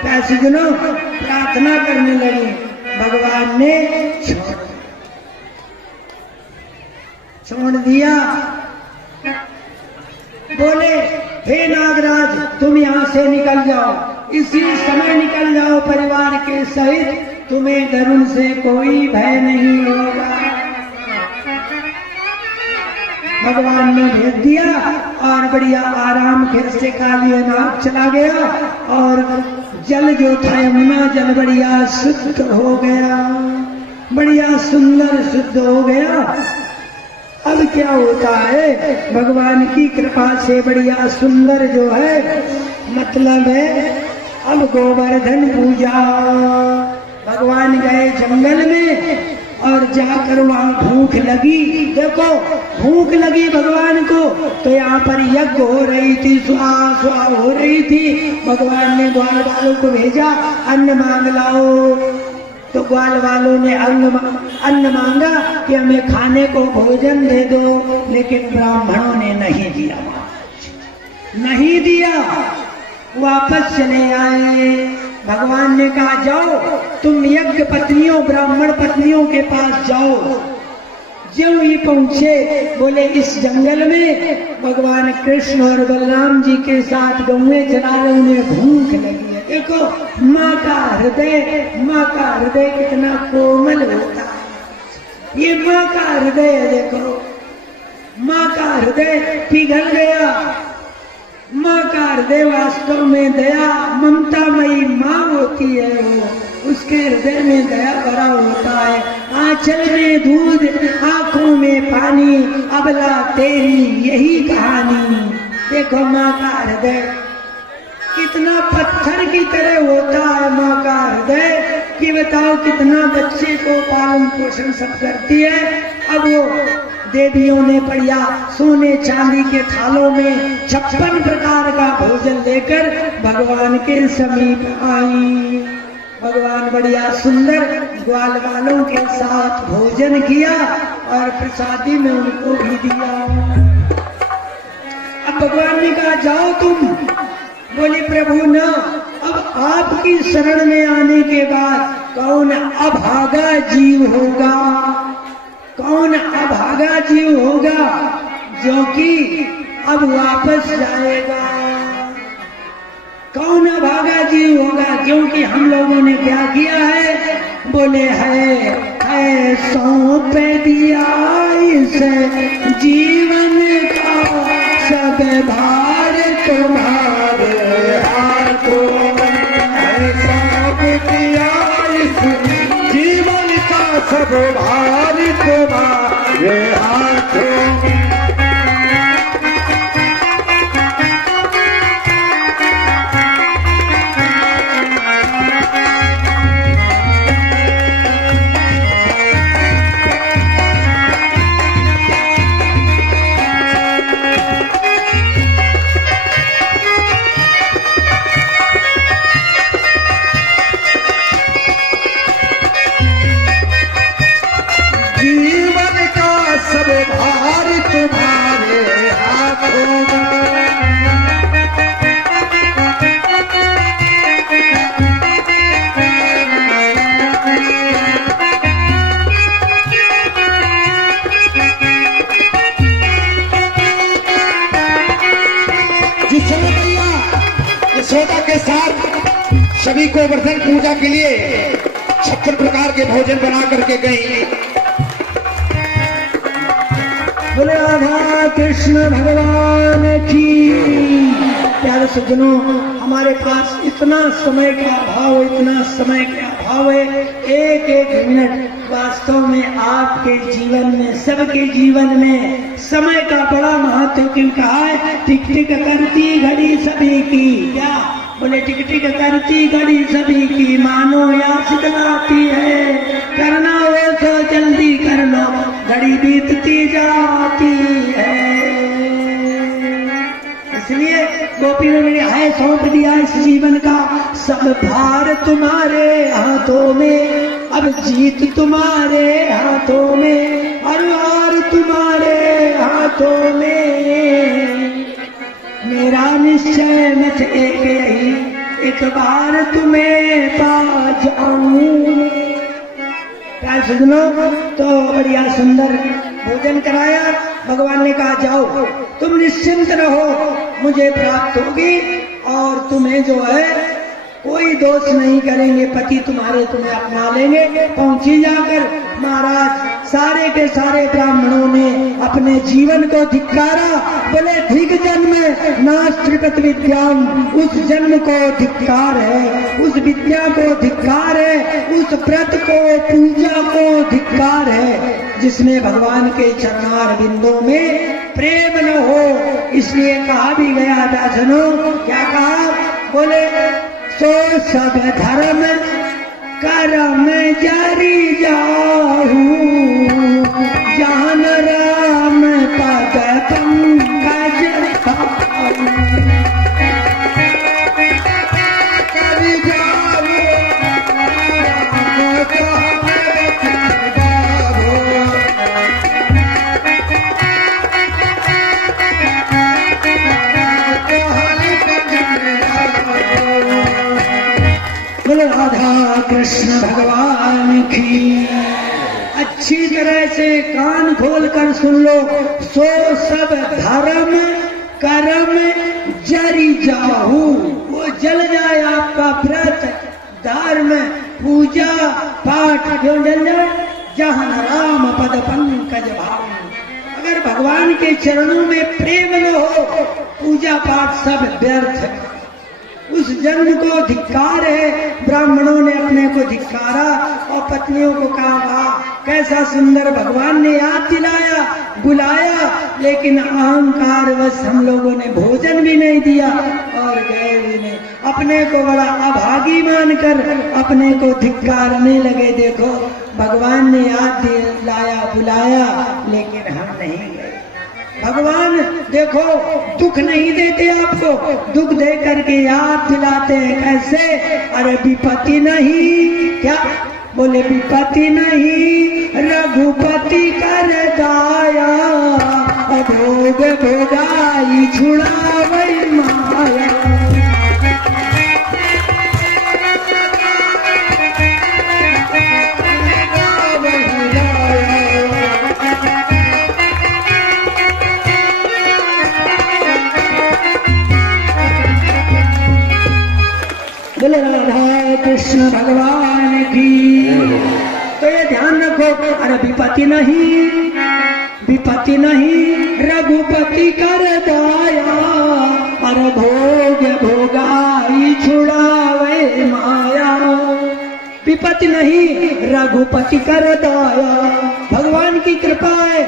सज्जनों प्रार्थना करने लगे, भगवान ने छोड़ दिया। बोले हे नागराज तुम यहाँ से निकल जाओ, इसी समय निकल जाओ परिवार के सहित, तुम्हें गरुड़ से कोई भय नहीं होगा। भगवान ने भेज दिया और बढ़िया आराम फिर से काली नाग चला गया और जल जो था यमुना जल बढ़िया शुद्ध हो गया, बढ़िया सुंदर शुद्ध हो गया। अब क्या होता है भगवान की कृपा से बढ़िया सुंदर जो है मतलब है अब गोवर्धन पूजा। भगवान गए जंगल में और जाकर वहां भूख लगी, देखो भूख लगी भगवान को, तो यहाँ पर यज्ञ हो रही थी, सुहा सुहा हो रही थी। भगवान ने ग्वाल वालों को भेजा अन्न मांग लाओ, तो ग्वाल वालों ने अन्न मांगा कि हमें खाने को भोजन दे दो, लेकिन ब्राह्मणों ने नहीं दिया, नहीं दिया, वापस चले आए। भगवान ने कहा जाओ तुम यज्ञ पत्नियों ब्राह्मण पत्नियों के पास जाओ। जो ही पहुंचे बोले इस जंगल में भगवान कृष्ण और बलराम जी के साथ गौएं चरा रहे, उन्हें भूख लगी है। देखो माँ का हृदय कितना कोमल होता है, ये माँ का हृदय है। देखो माँ का हृदय पिघल गया, माँ का हृदय वास्तव में दया ममतामयी माँ होती है, वो उसके हृदय में दया भरा होता है। आंचल में दूध आंखों में पानी, अबला तेरी यही कहानी। देखो माँ का हृदय कितना पत्थर की तरह होता है, माँ का हृदय कि बताओ कितना बच्चे को पालन पोषण सब करती है। अब वो देवियों ने बढ़िया सोने चांदी के थालों में 56 प्रकार का भोजन लेकर भगवान के समीप आई। भगवान बढ़िया सुंदर ग्वाल वालों के साथ भोजन किया और प्रसादी में उनको भी दिया। अब भगवान ने कहा जाओ तुम, बोले प्रभु न, अब आपकी शरण में आने के बाद कौन अभागा जीव होगा, कौन अभागा जीव होगा जो कि अब वापस जाएगा, कौन अभागा जीव होगा, क्योंकि हम लोगों ने क्या किया है, बोले है सौंप दिया इस जीवन का सब भार तुम्हारे हाथों, है सौंप दिया इस जीवन का सब भार तुम्हारे हाथों में। यशोदा के साथ सभी को गोवर्धन पूजा के लिए 56 प्रकार के भोजन बना करके गई। बोले राधा कृष्ण भगवान की। प्यारे सज्जनों हमारे पास इतना समय का अभाव, इतना समय का अभाव है, एक एक मिनट वास्तव में आपके जीवन में सबके जीवन में समय का बड़ा महत्व क्यों कहा है। टिक टिक करती घड़ी सभी की, क्या बोले टिक टिक करती घड़ी सभी की, मानो या सितलाती है, करना हो तो जल्दी कर लो, घड़ी बीतती जाती है। इसलिए गोपी ने मेरे है सौंप दिया इस जीवन का सब भार तुम्हारे हाथों में, अब जीत तुम्हारे हाथों में, हर हार तुम्हारे हाथों में। मेरा निश्चय मत एक यही एक बार तुम्हें पा जाऊं। क्या सुनो, तो बढ़िया सुंदर भोजन कराया। भगवान ने कहा जाओ तुम निश्चिंत रहो, मुझे प्राप्त होगी और तुम्हें जो है कोई दोष नहीं करेंगे, पति तुम्हारे तुम्हें अपना लेंगे। पहुंची जाकर महाराज सारे के सारे ब्राह्मणों ने अपने जीवन को धिक्कारा, बोले धिक जन्म नास्त्रिकत विद्याम, उस जन्म को धिक्कार है, उस विद्या को धिक्कार है, उस व्रत को पूजा को धिक्कार है जिसमें भगवान के चरणार बिंदों में प्रेम न हो। इसलिए कहा भी गया था, सुनो क्या कहा, बोले सो सब धर्म कर्म जारी जाहू, जान राम पद पंकज करि जाहू। राधा कृष्ण भगवान की अच्छी तरह से कान खोल कर सुन लो। सो सब धर्म कर्म जरी जाहू, वो जल जाए आपका व्रत धर्म पूजा पाठ क्यों जल जाए, जहाँ राम पद पंकज भाव। अगर भगवान के चरणों में प्रेम न हो, पूजा पाठ सब व्यर्थ है, उस जन्म को धिक्कार है। ब्राह्मणों ने अपने को धिक्कारा और पत्नियों को कहा वाह कैसा सुंदर भगवान ने याद दिलाया बुलाया, लेकिन अहंकार वश हम लोगों ने भोजन भी नहीं दिया और गए भी नहीं। अपने को बड़ा अभागी मानकर अपने को धिक्कारने लगे। देखो भगवान ने याद दिलाया बुलाया लेकिन हम नहीं गए। भगवान देखो दुख नहीं देते आपको, दुख दे करके याद दिलाते हैं। कैसे, अरे विपत्ति नहीं, क्या बोले विपत्ति नहीं रघुपति कर दाया, भोग भोगाई छुड़ावै माया। बोले राधा कृष्ण भगवान की। तो ये ध्यान रखो, अरे विपत्ति नहीं रघुपति कर दाया, अरे भोग भोगाई छुड़ावे माया। विपत्ति नहीं रघुपति कर दाया, भगवान की कृपा है,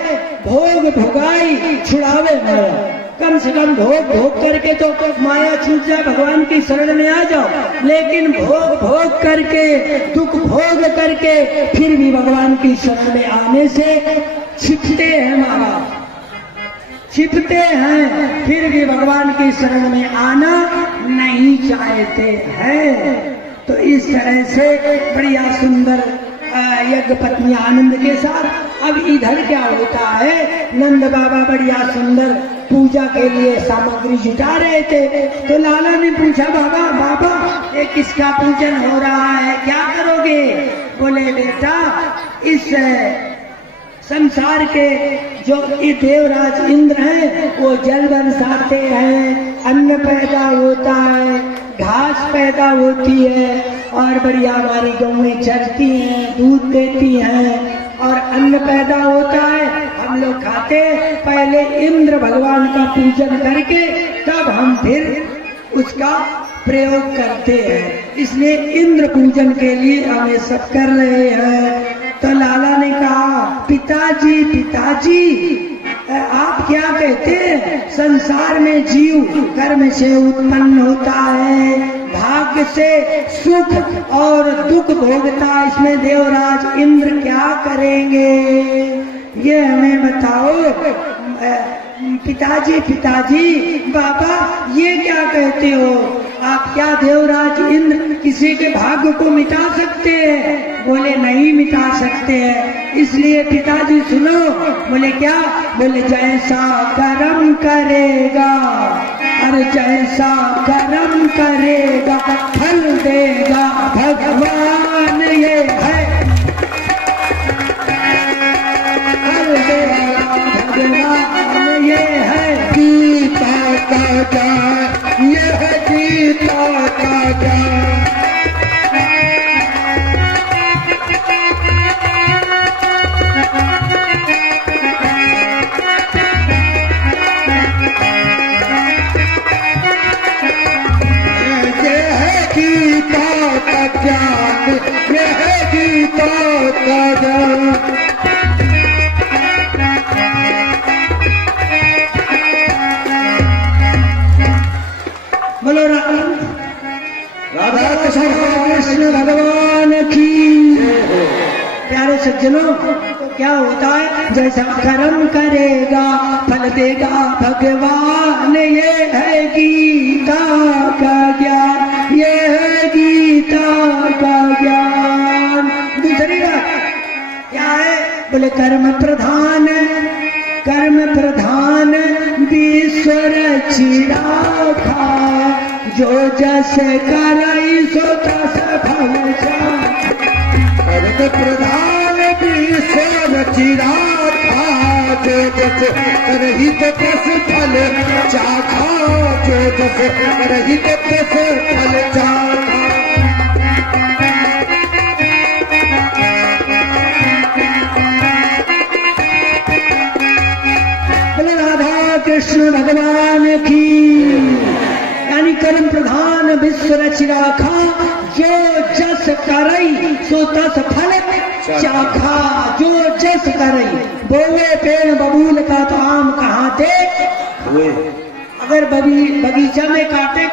भोग भोगाई छुड़ावे माया। कम से कम भोग भोग करके तो माया छूट जाए, भगवान की शरण में आ जाओ। लेकिन भोग भोग करके दुख भोग करके फिर भी भगवान की शरण में आने से छिपते हैं महाराज, छिपते हैं, फिर भी भगवान की शरण में आना नहीं चाहते हैं। तो इस तरह से बढ़िया सुंदर यज्ञ पत्नी आनंद के साथ। अब इधर क्या होता है, नंद बाबा बढ़िया सुंदर पूजा के लिए सामग्री जुटा रहे थे। तो लाला ने पूछा बाबा ये किसका पूजन हो रहा है, क्या करोगे? बोले बेटा इस संसार के जो देवराज इंद्र हैं वो जल बरसाते हैं, अन्न पैदा होता है, घास पैदा होती है और बढ़िया हमारी गौएं चरती हैं, दूध देती हैं और अन्न पैदा होता है, हम लोग खाते। पहले इंद्र भगवान का पूजन करके तब हम फिर उसका प्रयोग करते हैं, इसलिए इंद्र पूजन के लिए हम ये सब कर रहे हैं। तो लाला ने कहा पिताजी आप क्या कहते हैं, संसार में जीव कर्म से उत्पन्न होता है, भाग्य से सुख और दुख भोगता, इसमें देवराज इंद्र क्या करेंगे ये हमें बताओ। पिताजी बाबा ये क्या कहते हो आप, क्या देवराज इंद्र किसी के भाग्य को मिटा सकते हैं? बोले नहीं मिटा सकते हैं। इसलिए पिताजी सुनो। बोले क्या? बोले जैसा कर्म करेगा हर जैसा कर्म करेगा फल देगा भगवान, ये है फल देगा भगवान, ये है गीता का ज्ञान, ये है गीता का ज्ञान। ज्ञान ये है गीता का ज्ञान। बोलो राधा कृष्ण भगवान की। प्यारे सज्जनों, तो क्या होता है, जैसा कर्म करेगा फल देगा भगवान, ये है गीता का ज्ञान, ये है गीता का ज्ञान। दूसरी बात क्या है, बोले कर्म प्रधान, कर्म प्रधान विश्व रचिराखा, जो जस करई सो तस फल चाखा। कर्म प्रधान विश्व रचिराखा, जो जस करही तो तस फल चाखा, जो जस करही तो तस फल चाखा। कृष्ण भगवान की। यानी कर्म प्रधान विश्व रचिराखा, जो जस करई सो तस फल चाखा, जो जस करई। बोले पेड़ बबूल का तो आम कहाँ थे, अगर बगीचा में कांटे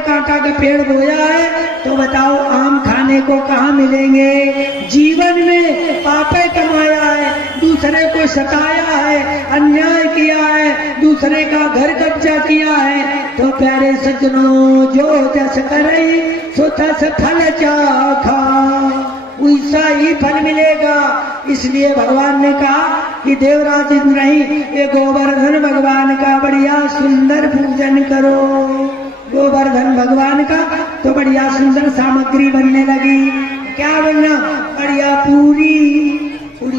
कांटा का पेड़ बोया है तो बताओ आम खाने को कहाँ मिलेंगे। जीवन में पापे कमाया है, दूसरे को सताया है, अन्याय किया है, दूसरे का घर कब्जा किया है, तो प्यारे सज्जनों, जो जस करई सो तस फल चाखा, वैसा ही फल मिलेगा। इसलिए भगवान ने कहा कि देवराज इंद्रही, ये गोवर्धन भगवान का बढ़िया सुंदर पूजन करो। गोवर्धन भगवान का तो बढ़िया सुंदर सामग्री बनने लगी। क्या बनना, बढ़िया पूरी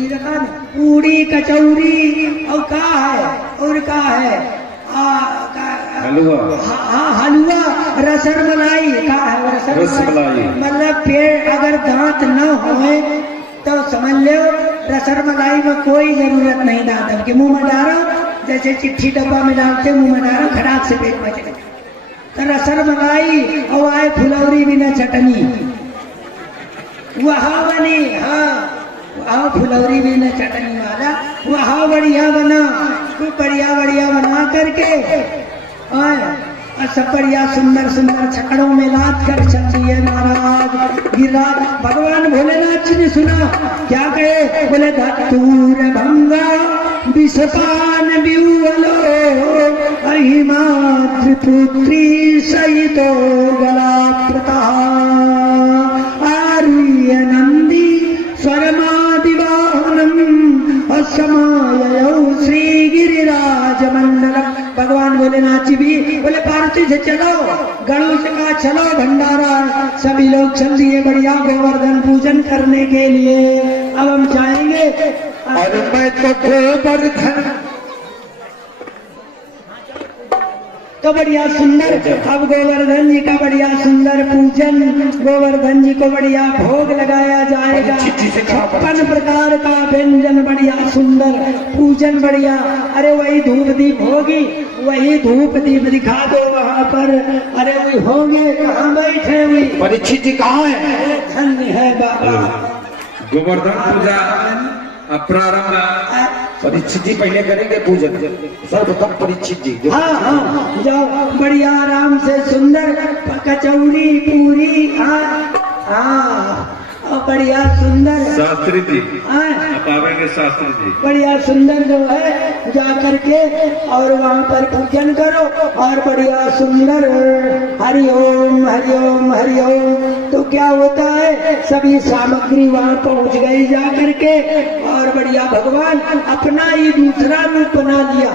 रखा, पूरी कचौरी, और का है, और का है हलवा, रसमलाई का है, रसमलाई। मतलब पेड़ अगर दांत न होए तो समझ लो रसमलाई में कोई जरूरत नहीं दांत के, मुंह में डालो, जैसे चिट्ठी डब्बा में डालते मुंह में डालो, खराब से पेट में चले। तो रसमलाई और आए फुलौरी बिना चटनी, वहाँ बनी, हाँ वहाँ फुलौरी बिना चटनी वाला, वहाँ बढ़िया बना, खूब बढ़िया बना करके और सब बढ़िया सुंदर छकड़ों में लाद कर चल दिए महाराज गिरिराज। भगवान भोलेनाथ जी ने सुना, क्या कहे, बोले धतूर भंगा विषपान बिउलो, अहिमात्र पुत्री सहितो गला प्रता, आर्य नंदी स्वरमादिवाहनम असमाययौ श्री गिरिराज मंडलम। भगवान भोलेनाथ जी भी बोले पार्वती से चलो, गणों से कहा चलो भंडारा, सभी लोग चल दिए बढ़िया गोवर्धन पूजन करने के लिए। अब हम जाएंगे, और मैं तो गोवर्धन तो बढ़िया सुंदर, अब गोवर्धन जी का बढ़िया सुंदर पूजन, गोवर्धन जी को बढ़िया भोग लगाया जाएगा, 56 प्रकार का व्यंजन, बढ़िया सुंदर पूजन बढ़िया। अरे वही धूप दीप होगी, वही धूप दीप दिखा दो वहाँ पर। अरे वही होंगे, कहाँ बैठे हुई, परीक्षित जी कहाँ है, धन्य है बाबा। गोवर्धन पूजा प्रारंभ परीक्षित जी पहले करेंगे पूजन, सर्वप्रथम परीक्षित जी। हाँ जाओ, बढ़िया आराम से सुंदर कचौड़ी पूरी, हाँ बढ़िया सुंदर शास्त्री जी पावेंगे, शास्त्री जी बढ़िया सुंदर जो है जा करके और वहाँ पर पूजन करो, और बढ़िया सुंदर हरिओम हरिओम हरिओम। तो क्या होता है, सभी सामग्री वहाँ पहुँच गई जा करके, और बढ़िया भगवान अपना ही दूसरा रूप बना लिया।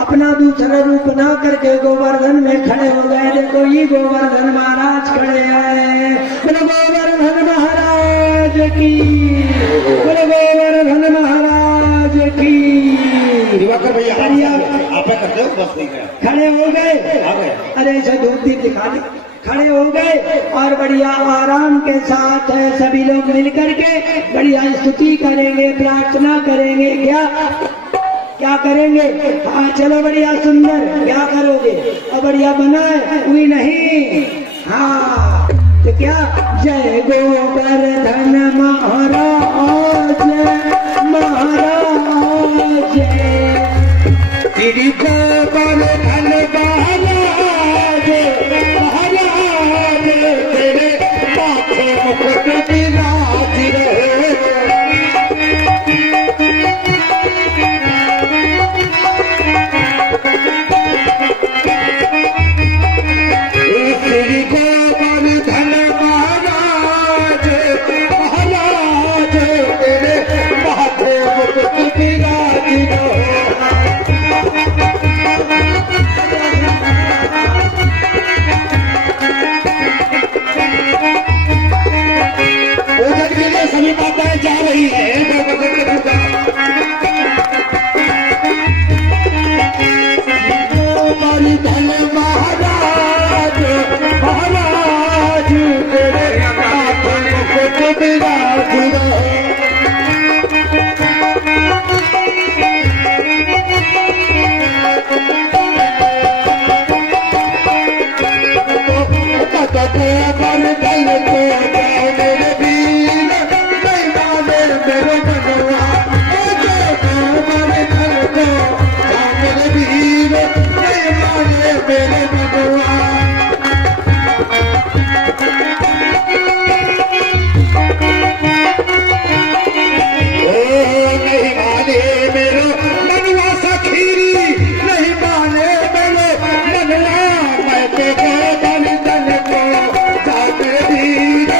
अपना दूसरा रूप ना करके गोवर्धन में खड़े हो गए। देखो ये गोवर्धन महाराज खड़े हैं। बोले गोवर्धन महाराज की, बोले गोवर्धन महाराज की। दिवाकर भैया बढ़िया। आप क्या करते हो? बस ठीक है, खड़े हो गए। आ गए। अरे ऐसे धूप दीप दिखा दे। खड़े हो गए और बढ़िया आराम के साथ सभी लोग मिलकर के बढ़िया स्तुति करेंगे, प्रार्थना करेंगे। क्या करेंगे? हाँ चलो बढ़िया सुंदर। क्या करोगे? और बढ़िया बनाए हुई नहीं। हाँ तो क्या? जय गोवर्धन महाराज, महाराज श्री गोवर्धन महाराज, महाराज तेरे माथे मुकुट विराज रहे। श्री गोवर्धन महाराज, महाराज तेरे माथे मुकुट विराज रहे। उधर के लिए सभी माताएं जा रही है। गोवर्धन महाराज, महाराज तेरे माथे मुकुट विराज रहे। गोवर्धन को जाओ मेरे वीर, नहीं माने मेरे मनवा। गोवर्धन को जाओ मेरे वीर, नहीं माने मेरे मनवा। नहीं माने मेरो मनवा सखीरी, नहीं माने मेरो मनवा। मैं तो गोवर्धन को जाओ मेरे वीर,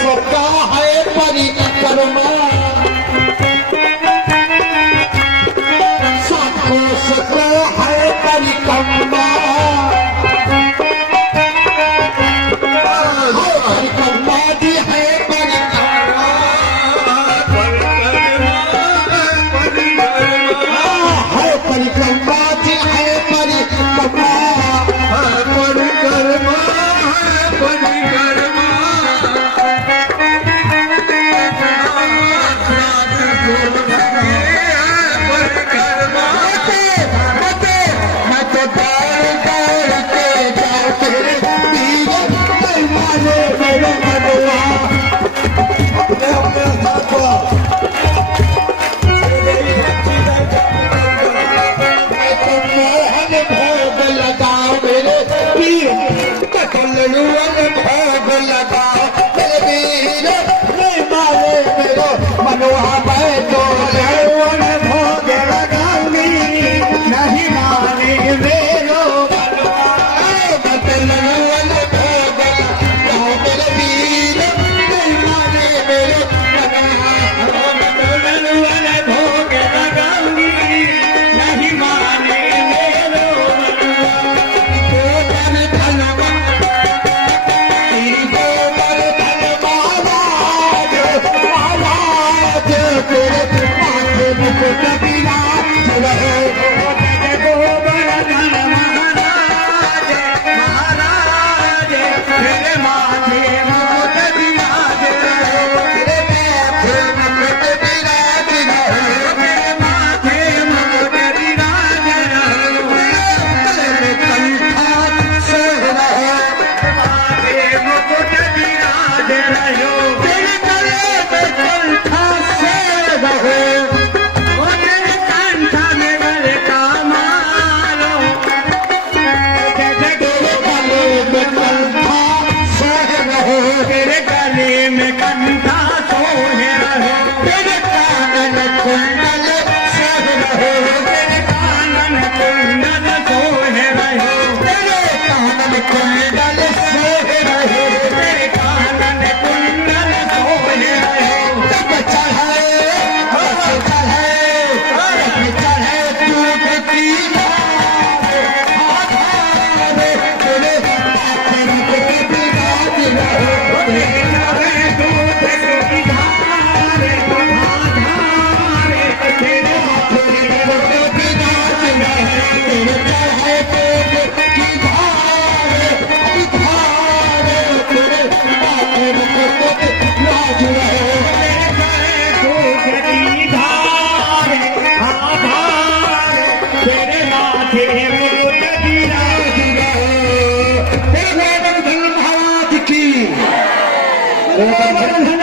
सका है परिक्रमा सको है परिक्रमा परिक्रमा जी है परिक्रमा है परिक्रमा जी है परिक्रमा मनोहा बैठो भोग लगाऊंगी नहीं माने मेरो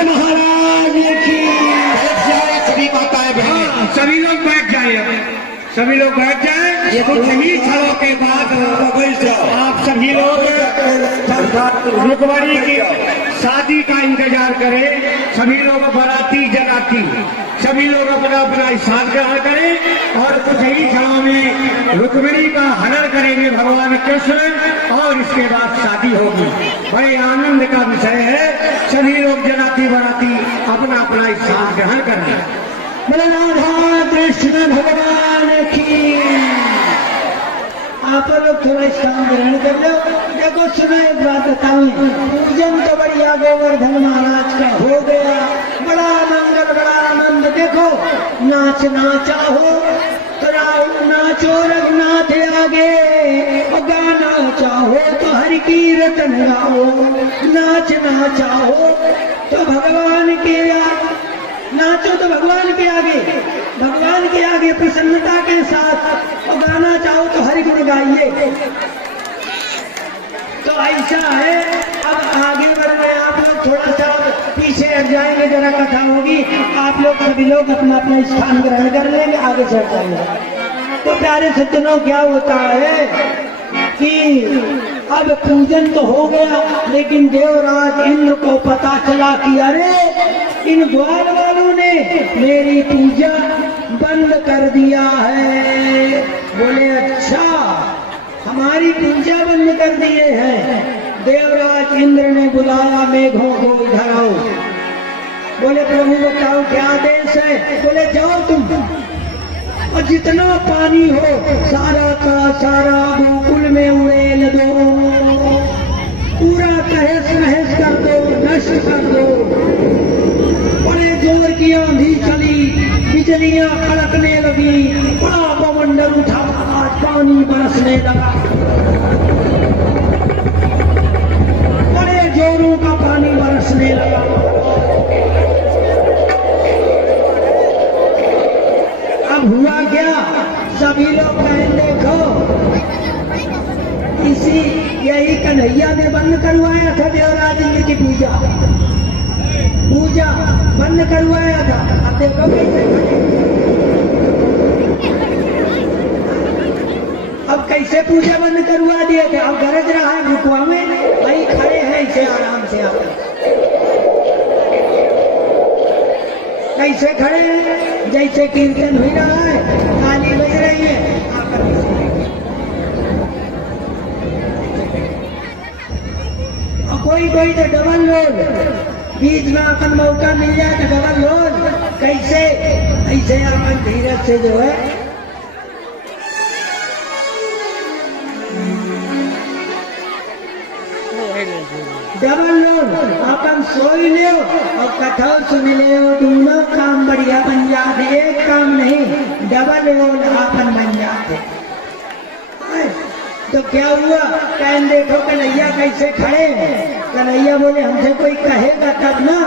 महाराज की सभी माताएं बहनें सभी लोग बैठ जाइए, सभी लोग बैठ जाएं। ये कुछ ही क्षणों के बाद आप सभी लोग रुकमणी की शादी का इंतजार करें। सभी लोग बाराती जराती सभी लोग अपना अपना स्नान ग्रहण करें और कुछ ही क्षणों में रुक्मिणी का हनन करेंगे भगवान कृष्ण और इसके बाद शादी होगी। बड़े आनंद का विषय है। सभी लोग जराती बराती अपना अपना स्नान ग्रहण करें। राधा कृष्ण भगवान की। आप लोग थोड़ा स्थान ग्रहण कर लो। देखो सुनो एक बात बताऊं, पूजन तो बढ़िया गोवर्धन महाराज का हो गया, बड़ा मंगल बड़ा आनंद। देखो नाचना चाहो तो नाचो रघुनाथ आगे, और गाना चाहो तो हरि कीर्तन गाओ, नाचना चाहो तो भगवान के नाचो तो भगवान के आगे प्रसन्नता के साथ, और गाना चाहो तो हरि गुण गाइए। तो ऐसा है। अब आगे बढ़ रहे आप लोग, थोड़ा सा पीछे हट जाएंगे, जरा कथा होगी। आप लोग सभी लोग अपना अपना स्थान ग्रहण कर लेंगे, आगे चढ़ जाएंगे। तो प्यारे सज्जनों, क्या होता है कि अब पूजन तो हो गया, लेकिन देवराज इंद्र को पता चला कि अरे इन ग्वाल वालों ने मेरी पूजा बंद कर दिया है। बोले अच्छा, हमारी पूजा बंद कर दिए हैं। देवराज इंद्र ने बुलाया मेघों को, इधर आओ। बोले प्रभु बताओ क्या आदेश है? बोले जाओ तुम और जितना पानी हो सारा का सारा गोकुल में उड़ेल दो, पूरा तहस नहस कर दो, नष्ट कर दो। बड़े जोर की आंधी चली, बिजलियां कड़कने लगी, बड़ा बवंडर उठा, आज पानी बरसने लगा, बड़े जोरों का पानी बरसने लगा। अब हुआ क्या? सभी लोग कहें देखो, इसी यही कन्हैया ने बंद करवाया था देवराज इंद्र की पूजा बंद करवाया था। अब देखो कैसे अब कैसे पूजा बंद करवा दिए थे। अब गरज रहा है रुकवा में, भाई खड़े हैं इसे आराम से आकर। कैसे खड़े हैं? जैसे कीर्तन हो रहा है, ताली बज रही है, आकर कोई तो डबल लोड, बीच में अपन मौका मिल जाए तो डबल लोड। कैसे? ऐसे अपन धीरज से जो है डबल लोड अपन सोई ले और कथा सुन ले, दोनों काम बढ़िया बन जाते, एक काम नहीं डबल लोड अपन बन जाते। तो क्या हुआ? कहने देखो कन्हैया कैसे खड़े हैं। कन्हैया बोले हमसे कोई कहेगा तब ना।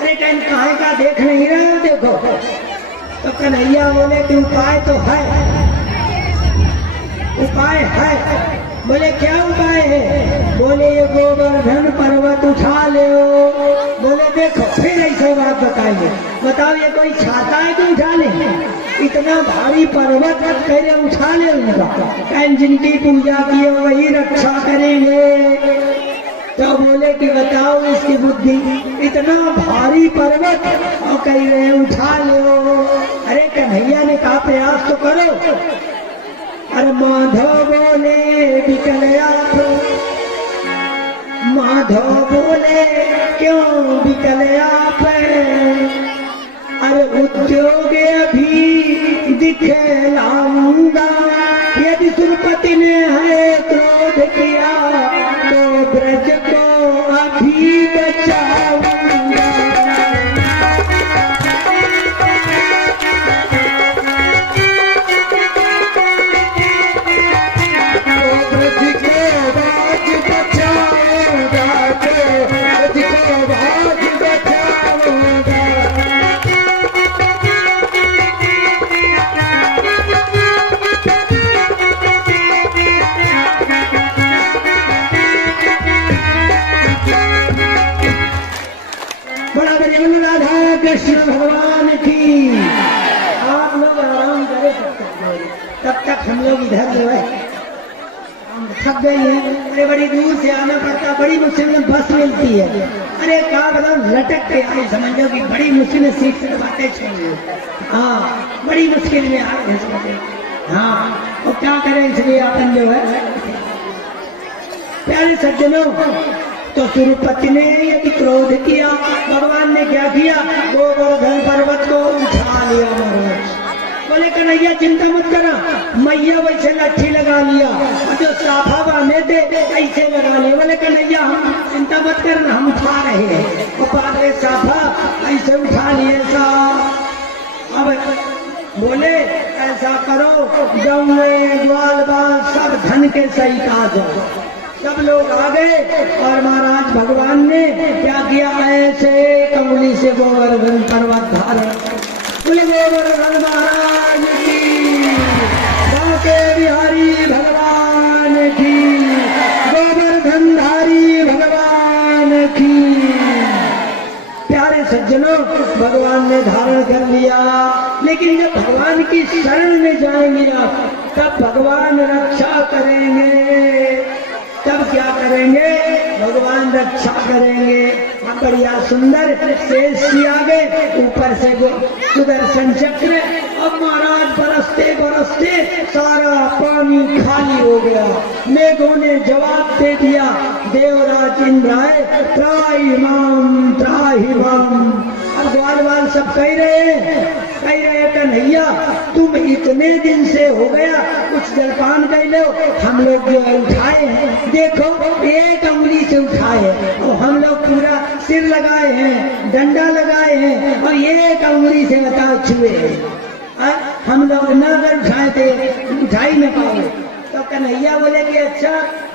अरे कहन कहे का देख नहीं रहे हो? देखो। तो कन्हैया बोले कि उपाय तो है, उपाय है। बोले क्या उपाय है? बोले ये गोवर्धन पर्वत उठा ले। बोले देखो फिर ऐसे बात बताइए, बताओ ये कोई छाता है कि उठा ले? इतना भारी पर्वत करे उठा ले उनका। कहन जिनकी पूजा की है वही रक्षा करेंगे। तो बोले कि बताओ इसकी बुद्धि, इतना भारी पर्वत और कह रहे उठा लो। अरे कन्हैया ने कहा प्रयास तो करो। अरे माधव बोले बिकल आप, माधव बोले क्यों बिकल आप? अरे उद्योग अभी दिखलाऊंगा, यदि सुरपति ने है क्रोध किया तो ब्रज को अभी बचाऊंगा। कृष्ण भगवान की। आप लोग आराम करें तब तक हम लोग इधर जो है थक गए हैं। अरे बड़ी दूर से आना पड़ता, बड़ी मुश्किल में बस मिलती है। अरे क्या बताऊं, लटक के आए, समझो कि बड़ी मुश्किल सीट से बातें छोड़िए। हाँ बड़ी मुश्किल में आए हैं। हाँ और क्या करें, इसलिए अपन जो है प्यारे सज्जनों, तो सुरपति ने यदि क्रोध किया, भगवान ने क्या किया? गोवर्धन पर्वत को उठा लिया महाराज। बोले कन्हैया चिंता मत करा, मैया वैसे लाठी लगा लिया और जो साफा बांधे थे ऐसे लगा लिया। बोले कन्हैया हम चिंता मत करना, हम उठा रहे हैं। वो पादरे साफा ऐसे उठा लिए साहब। अब बोले ऐसा करो, जौए ग्वाल बाल सब धन के सही काज हो। सब लोग आ गए और महाराज भगवान ने क्या किया? ऐसे कमली से गोवर्धन पर्वत धारण। बोले गोवर्धन महाराज की, बांके बिहारी भगवान की, गोवर्धन धारी भगवान की। प्यारे सज्जनों, भगवान ने धारण कर लिया, लेकिन जब भगवान की शरण में जाएंगे आप, तब भगवान रक्षा करेंगे। तब क्या करेंगे? भगवान रक्षा करेंगे। बढ़िया सुंदर शेष किया गए, ऊपर से सुदर्शन चक्र। अब महाराज बरसते बरसते बरसते सारा पानी खाली हो गया। मेघों ने जवाब दे दिया, देवराज इंद्र आए, त्राहिमाम त्राहिमाम। अब ग्वाल वाल सब कह रहे कन्हैया तुम इतने दिन से हो गया, कुछ जलपान कर लो। हम लोग जो है उठाए हैं, देखो एक उंगली से उठाए हैं और हम लोग पूरा सिर लगाए हैं, डंडा लगाए हैं और एक उंगली से बताओ छुए हैं। हम लोग न अगर उठाए थे उठा ही न पाए। तो कन्हैया बोले कि अच्छा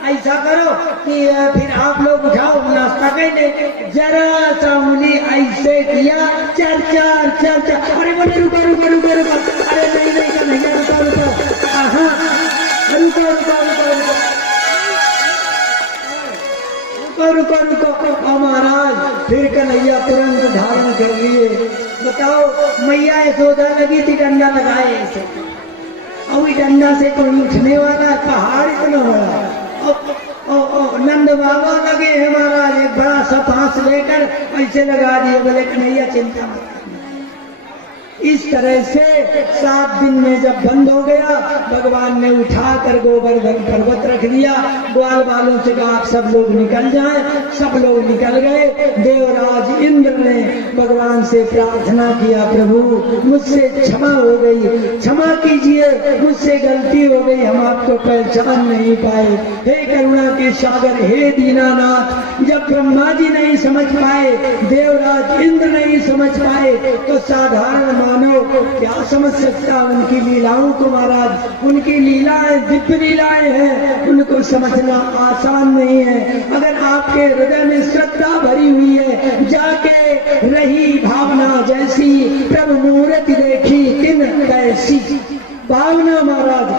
ऐसा करो कि फिर आप लोग उठाओ, नाश्ता कर ले। जरा सा उंगली ऐसे किया, चर चर चर चर। अरे बोले रुको रुको रुको रुको, अरे नहीं नहीं कन्हैया रुको रुको, हाँ रुको रुको रुको रुको रुको रुको। महाराज फिर कन्हैया तुरंत धारण कर लिए। बताओ मैया यशोदा लगी थी डंडा लगाए ऐसे, और डंडा से कोई उठने वाला है, पहाड़ इतना बड़ा। नंद बाबा लगे हैं महाराज, एक बड़ा सा फांस लेकर ऐसे लगा दिए। बोले कन्हैया चिंता मत। इस तरह से 7 दिन में जब बंद हो गया, भगवान ने उठाकर गोवर्धन पर्वत रख दिया। ग्वाल वालों से कहा आप सब लोग निकल जाएं। सब लोग निकल गए। देवराज इंद्र ने भगवान से प्रार्थना किया, प्रभु मुझसे क्षमा हो गई, क्षमा कीजिए, मुझसे गलती हो गई, हम आपको पहचान नहीं पाए। हे करुणा के सागर, हे दीनानाथ, जब ब्रह्मा जी नहीं समझ पाए, देवराज इंद्र नहीं समझ पाए, तो साधारण मानव क्या समझ सकता उनकी लीलाओं को। महाराज उनकी लीलाएं दिव्य लीलाएं हैं, उनको समझना आसान नहीं है। अगर आपके हृदय में श्रद्धा भरी हुई है, जाके रही भावना जैसी, प्रभु मूर्ति देखी तिन कैसी। भावना महाराज,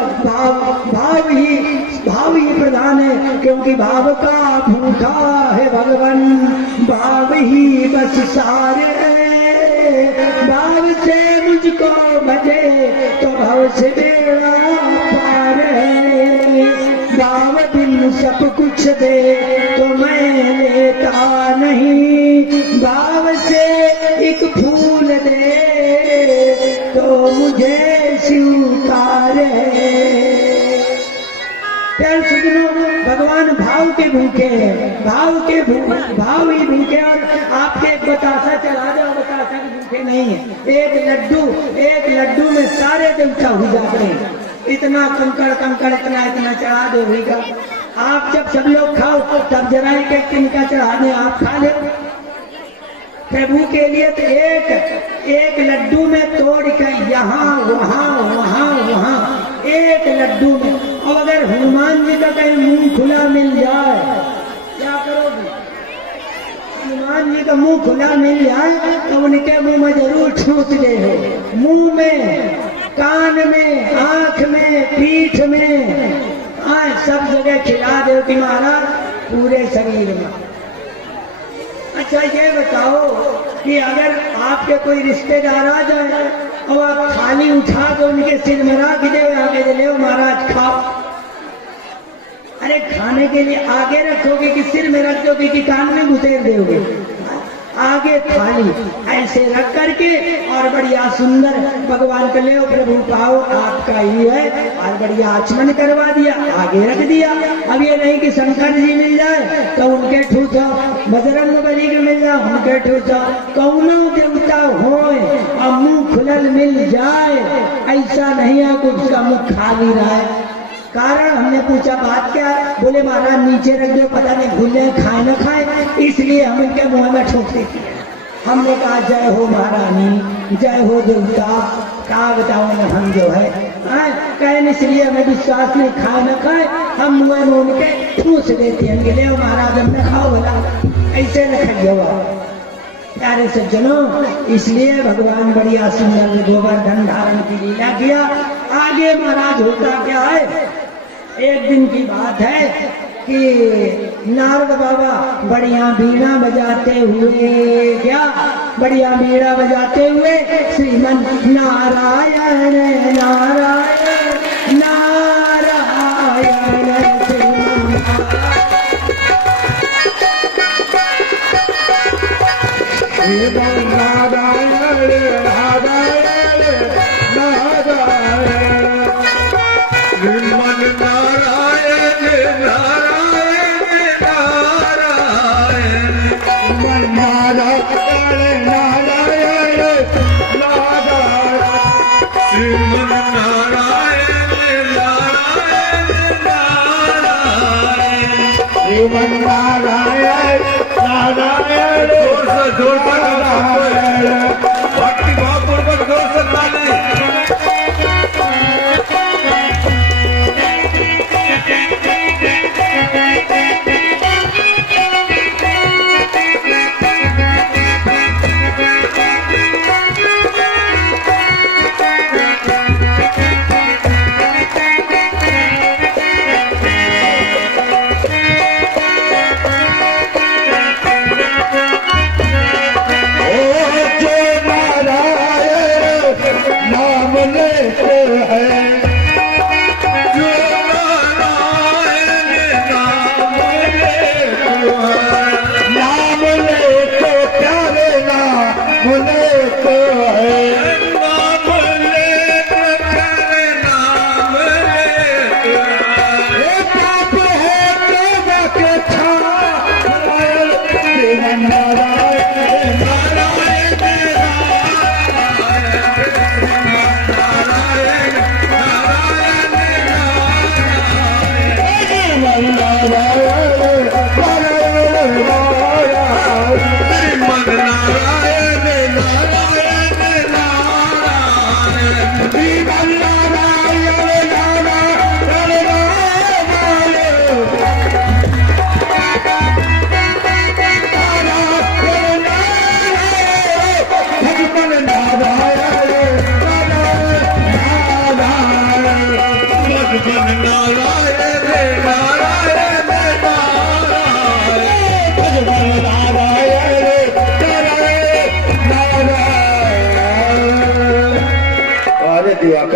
भाव ही प्रधान है, क्योंकि भाव का भूखा है भगवान, भाव ही बस सारे। भाव से मुझको भजे तो भाव से बेड़ा पार है। भाव बिन सब कुछ दे तो मैं लेता नहीं, भाव से एक फूल दे तो मुझे स्वीकार है। प्यार सज्जनों, भगवान भाव के भूखे हैं, भाव ही भूखे। और आपके एक बतासा चढ़ा दो, बतासा के भूखे नहीं है। एक लड्डू में सारे देवता हो जाते हैं। इतना कंकड़ इतना चढ़ा दो भीगा। आप जब सब लोग खाओ तब जरा एक तिनका चढ़ा दे, आप खा ले। प्रभु के लिए तो एक लड्डू में तोड़ कर यहाँ वहाँ एक लड्डू में। और अगर हनुमान जी का कहीं मुंह खुला मिल जाए, क्या करोगे? हनुमान जी का मुंह खुला मिल जाए तो उनके मुंह में जरूर ठूस दे हो। मुंह में, कान में, आंख में, पीठ में, सब जगह खिला दो कि महाराज पूरे शरीर में। अच्छा ये बताओ कि अगर आपके कोई रिश्तेदार आ जाए और आप थाली उठा के उनके सिर में रख दे, आगे ले महाराज खाओ। अरे खाने के लिए आगे रखोगे कि सिर में रख दोगे कि कान में घुसेर दोगे? आगे थाली ऐसे रख करके और बढ़िया सुंदर भगवान को ले प्रभु पाओ आपका ही है, और बढ़िया आचमन करवा दिया, आगे रख दिया। अब ये नहीं कि शंकर जी मिल जाए तो उनके ठूसो, बजरंग बली के मिल जाए उनके ठूसो, कौनो देवता हो और मुंह खुलल मिल जाए, ऐसा नहीं है कि उसका मुंह खाली रहे। कारण हमने पूछा बात क्या है? बोले महाराज नीचे रख दो, पता नहीं भूले खाए न खाए, इसलिए हम इनके मुंह में ठोकते थे। हमने कहा जय हो महारानी, जय हो देवता, क्या बताओ न हम जो है कहने, इसलिए हमें विश्वास नहीं, खाए न खाए हम मुंह में उनके ठूस देते हैं। ले महाराज हमने खाओ बोला, ऐसे न खाइए। प्यारे सज्जनों, इसलिए भगवान बढ़िया सुंदर गोवर्धन धारण की लीला किया। आगे महाराज होता क्या है, एक दिन की बात है कि नारद बाबा बढ़िया बीड़ा बजाते हुए, क्या बढ़िया बीड़ा बजाते हुए श्रीमन नारायण नारायण नारायण श्रीमन नारायण नारायण नारायण। नारायण नारायण श्रीमन नारायण नारायण नारायण श्रीमन नारायण नारायण जोर से भक्ति भाव पूर्वक जोर से ताली।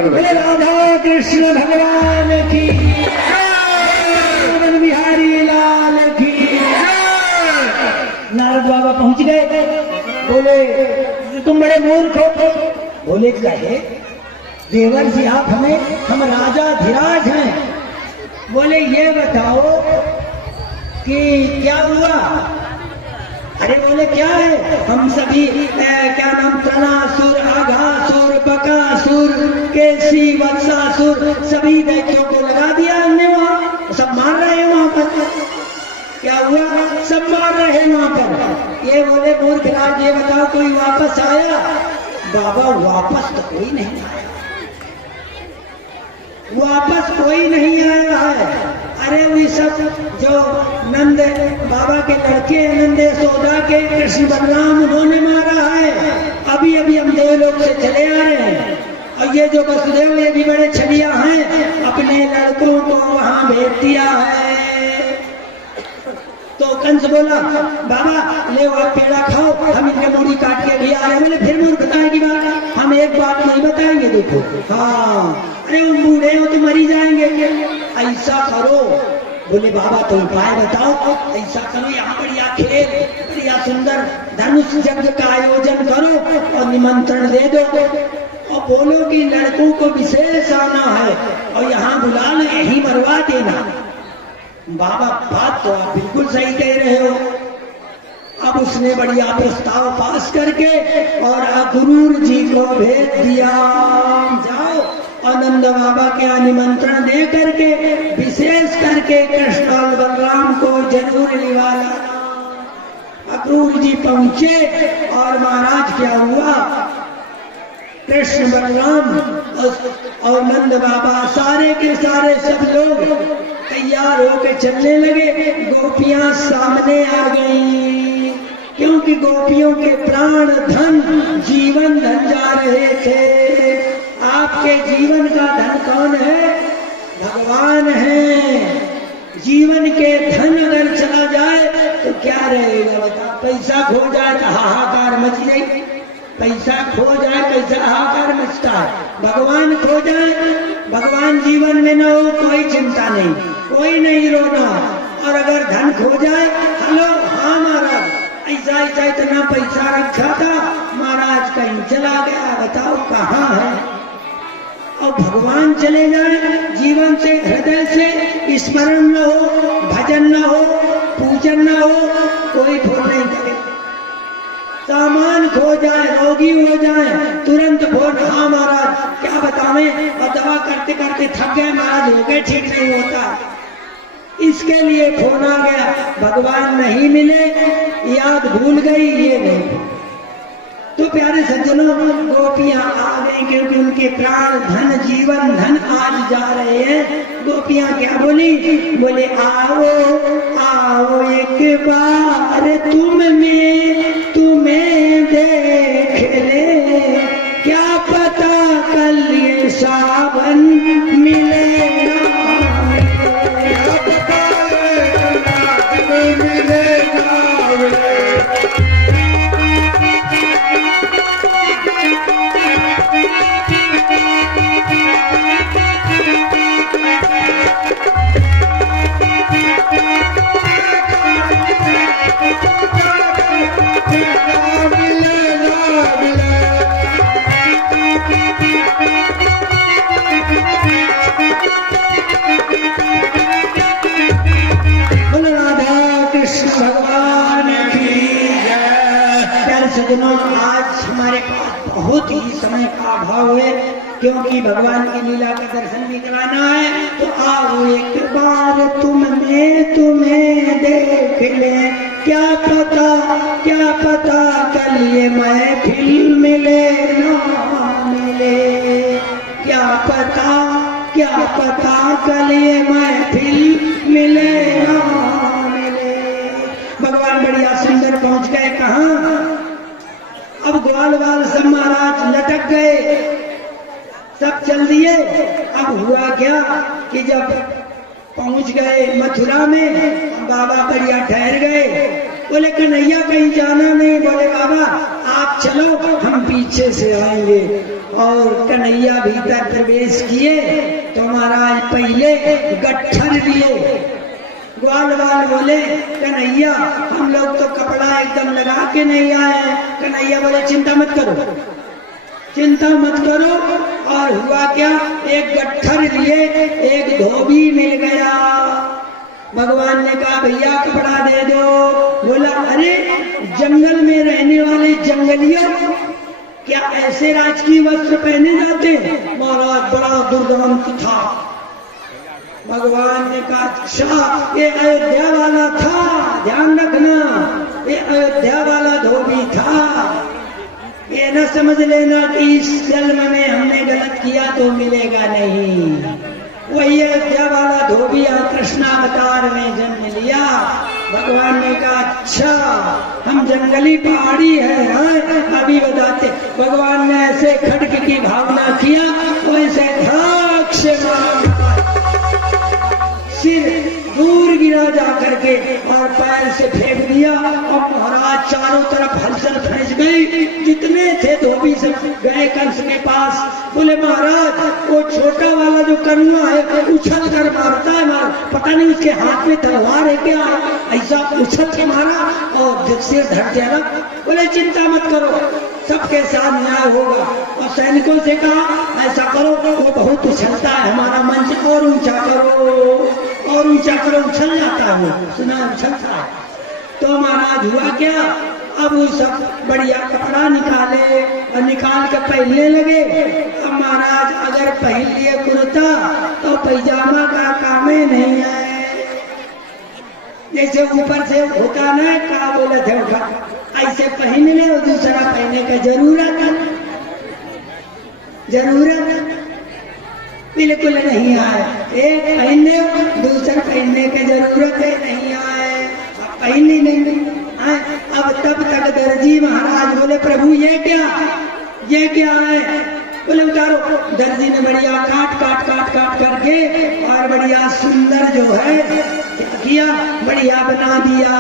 बोले राधा कृष्ण भगवान की मोहन बिहारी लाल की। नारद बाबा पहुंच गए, बोले तुम बड़े मूर्ख हो। बोले कहे देवर जी आप हमें, हम राजा धीराज हैं। बोले ये बताओ कि क्या हुआ। अरे बोले क्या है, हम सभी क्या नाम त्रनासुर, आघासुर, बकासुर, केसी, वत्सासुर सभी दैत्यों को लगा दिया हमने, वहां सब मार रहे हैं वहां पर। क्या हुआ, सब मार रहे हैं वहां पर। ये बोले मूर्ख राज ये बताओ कोई वापस आया। बाबा वापस तो कोई नहीं आया, वापस कोई नहीं आया है। अरे वे सब जो नंद बाबा के लड़के नंद यशोदा के कृष्ण बलराम उन्होंने मारा है। अभी अभी हम देवलोक से चले आ रहे हैं और ये जो वसुदेव ये भी बड़े छलिया हैं, अपने लड़कों को वहां भेज दिया है। तो कंस बोला बाबा ले वो पेड़ा खाओ, हम इनके मूड़ी काट के भी आ रहे हैं। बोले फिर मूर्खता की बात, हम एक बात नहीं बताएंगे। देखो हाँ, अरे वो बूढ़े हो तो मरी जाएंगे, ऐसा करो। बोले बाबा तो उपाय बताओ। ऐसा करो, यहाँ बढ़िया खेल, बढ़िया सुंदर धनुष यज्ञ का आयोजन करो और निमंत्रण दे दो और बोलो कि लड़कों को विशेष आना है और यहाँ बुला लो, यही मरवा देना। बाबा बात तो आप बिल्कुल सही कह रहे हो। अब उसने बढ़िया प्रस्ताव पास करके और अक्रूर जी को भेज दिया, जाओ आनंद बाबा के निमंत्रण दे करके विशेष करके कृष्ण और बलराम को जरूर निवाला। अक्रूर जी पहुंचे और महाराज क्या हुआ, कृष्ण बलराम और नंद बाबा सारे के सारे सब लोग तैयार होकर चलने लगे। गोपियां सामने आ गई, क्योंकि गोपियों के प्राण धन जीवन धन जा रहे थे। आपके जीवन का धन कौन है, भगवान है। जीवन के धन अगर चला जाए तो क्या रहेगा बता। पैसा खो जाए तो हाहाकार मच जाए, पैसा खो जाए कैसा हाहाकार मचता है। भगवान खो जाए, भगवान जीवन में न हो कोई चिंता नहीं, कोई नहीं रोना। और अगर धन खो जाए, हेलो हाँ महाराज ऐसा ऐसा इतना पैसा रखा था, महाराज कहीं चला गया, बताओ कहाँ है। और भगवान चले जाए, जीवन से हृदय से स्मरण न हो, भजन न हो, पूजन न हो, कोई भूल नहीं करे। सामान खो जाए, रोगी हो जाए, तुरंत फोन, हाँ महाराज क्या बतावें, और दवा करते करते थक गए महाराज, हो गए, ठीक नहीं होता, इसके लिए फोन आ गया। भगवान नहीं मिले, याद भूल गई, ये नहीं। तो प्यारे सज्जनों, गोपियां आ गई क्योंकि उनके प्राण धन जीवन धन आज जा रहे हैं। गोपियां क्या बोली, बोले आओ आओ एक बार तुम्हें देख ले, क्या पता कल ये सावन मिले ना मिले, क्या पता मिले ना मिले। सज्जनों, आज हमारे पास बहुत ही समय का अभाव है, क्योंकि भगवान की लीला का दर्शन भी कराना है। तो आओ एक बार तुम्हें देख ले, क्या पता कल ये महफिल मिले ना मिले, क्या पता कल ये महफिल मिले ना मिले। भगवान बढ़िया सुंदर पहुंच गए कहाँ, अब ग्वाल वाल सब महाराज लटक गए, सब चल दिए। अब हुआ क्या कि जब पहुंच गए मथुरा में, बाबा बढ़िया ठहर गए। बोले कन्हैया कहीं जाना नहीं, बोले बाबा आप चलो हम पीछे से आएंगे। और कन्हैया भीतर प्रवेश किए तो महाराज पहले गट्ठर लिए। ग्वाल वाल बोले कन्हैया हम लोग तो कपड़ा एकदम लगा के नहीं आए। कन्हैया बोले चिंता मत करो। और हुआ क्या, एक गट्ठर लिए, एक धोबी मिल गया। भगवान ने कहा भैया कपड़ा दे दो। बोला अरे जंगल में रहने वाले जंगलियों क्या ऐसे राजकीय वस्त्र पहने जाते? महाराज बड़ा दुर्दांत था। भगवान ने कहा अच्छा ये अयोध्या वाला था, ध्यान रखना ये अयोध्या वाला धोबी था। ये न समझ लेना कि इस जन्म में हमने गलत किया तो मिलेगा नहीं। वही अयोध्या वाला धोबी कृष्णावतार में जन्म लिया। भगवान ने कहा अच्छा हम जंगली पहाड़ी है, अभी बताते। भगवान ने ऐसे खड्ग की भावना किया, वैसे धक से सिर दूर गिरा जा करके और पैर से फेंक दिया। और महाराज चारों तरफ हलचल फैस गई। जितने थे धोबी सब गए कंस के पास। बोले महाराज वो छोटा वाला जो कनुआ है उछल कर मारता है, पता नहीं उसके हाथ में तलवार है क्या, ऐसा उछल के मारा और सिर धड़ जाना। बोले चिंता मत करो सबके साथ न्याय होगा। और सैनिकों से कहा ऐसा करो वो बहुत उछलता है, हमारा मंच और ऊंचा करो, उछल जाता है वो, सुना उछलता है। तो महाराज हुआ क्या, अब वो सब बढ़िया कपड़ा निकाले और निकाल के पहनने लगे। अब महाराज अगर पहन लिए कुर्ता तो पैजामा का काम ही नहीं है। जैसे ऊपर से होता ना क्या बोले थे उठा, ऐसे पहन ले और दूसरा पहनने का जरूरत बिल्कुल नहीं आए। एक पहनने दूसरा पहनने की जरूरत है नहीं आए, पहन ही नहीं आए। अब तब तक दर्जी महाराज बोले प्रभु ये क्या है? बोले उतारो। दर्जी ने बढ़िया काट करके और बढ़िया सुंदर जो है किया, बढ़िया बना दिया।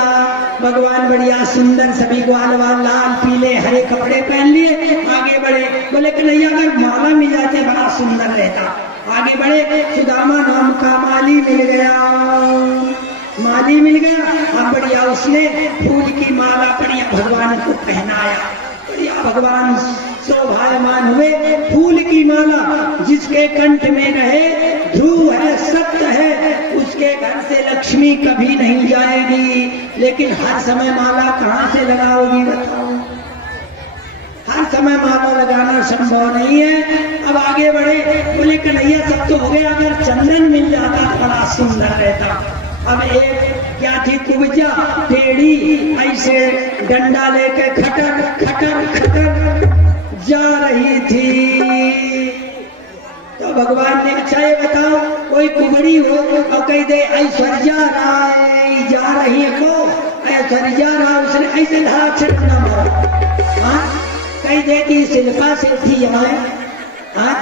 भगवान बढ़िया सुंदर सभी ग्वाल वाल लाल पीले हरे कपड़े पहन लिए, आगे बढ़े। बोले कन्हैया अगर माला मिल जाते बड़ा सुंदर रहता। आगे बढ़े, सुदामा नाम का माली मिल गया। अब बढ़िया उसने फूल की माला बढ़िया भगवान को पहनाया। बढ़िया भगवान शोभायमान हुए। फूल की माला जिसके कंठ में रहे, ध्रुव है, सत्य है, उसके घर से लक्ष्मी कभी नहीं जाएगी। लेकिन हर समय माला कहाँ से लगाओगी बताओ? समय माला लगाना संभव नहीं है। अब आगे बढ़े, बोले कन्हैया सब तो हो गया, अगर चंदन मिल जाता बड़ा सुंदर रहता। अब एक क्या थी कुब्जा टेढ़ी, ऐसे डंडा लेके खटर खटर खटर जा रही थी। तो भगवान ने अच्छा ये बताओ, कोई कुबड़ी हो और कह दे ऐश्वर्या राय जा रही है, को ऐश्वर्या राय उसने ऐसे धड़ा से डंडा मारा। हाँ, कह दे कि शिल्पा सेठी आए, हाँ